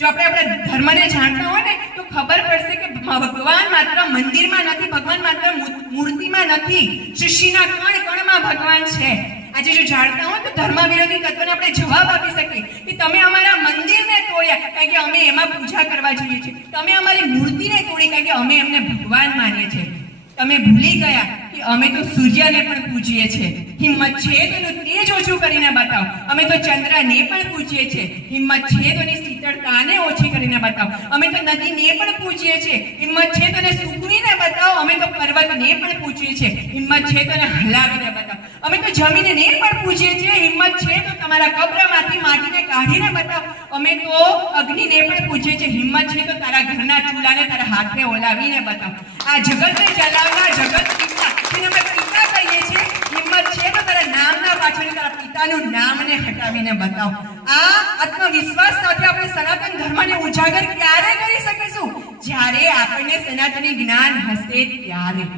જો આપણે આપણા ધર્મને જાણતા હોય ને તો ખબર પડશે કે ભગવાન માત્ર મંદિરમાં નથી, ભગવાન માત્ર મૂર્તિમાં નથી, શિષ્યના કણ કણમાં ભગવાન છે. આજે જો જાણતા હોય તો ધર્મ વિરોધી તત્વને આપણે જવાબ આપી શકીએ કે તમે અમારા મંદિરને તોડ્યા કારણ કે અમે એમાં પૂજા કરવા જઈએ છીએ, તમે અમારી મૂર્તિને તોડી કારણ કે અમે એમને ભગવાન માનીએ છીએ. તમે ભૂલી ગયા કે અમે તો સૂર્યને પણ પૂજીએ છીએ. હિંમત છે તો એનું તેજ ઓછું કરીને બતાવો. અમે તો ચંદ્રને પણ પૂજીએ છીએ. હિંમત છે તો એની શીતળતાને ઓછી કરીને બતાવો. અમે તો નદીને પણ પૂજીએ છીએ. હિંમત છે તો એને સૂકવીને બતાવો. અમે તો પર્વતને પણ પૂજીએ છીએ. હિંમત છે તો એને હલાવીને બતાવો. અમે તો જમીનને પણ પૂજીએ છીએ. હિંમત છે તો તમારા કબ્રમાંથી માટીને કાઢીને બતાવો. અમે તો અગ્નિને પણ પૂજીએ છીએ. હિંમત છે તો તારા ઘરના ચૂલાને તારા હાથે ઓલાવીને બતાવો. આ જગતને ચલાવનાર જગત પિતા, જેને અમે પિતા કહીએ છીએ, હિંમત છે તો તારા નામના પાછળ તારા પિતાનું નામને હટાવીને બતાવો. આ આત્મવિશ્વાસ સાથે આપણે સનાતન ધર્મને ઉજાગર ક્યારે કરી શકીશું? જ્યારે આપણને સનાતની જ્ઞાન હશે ત્યારે.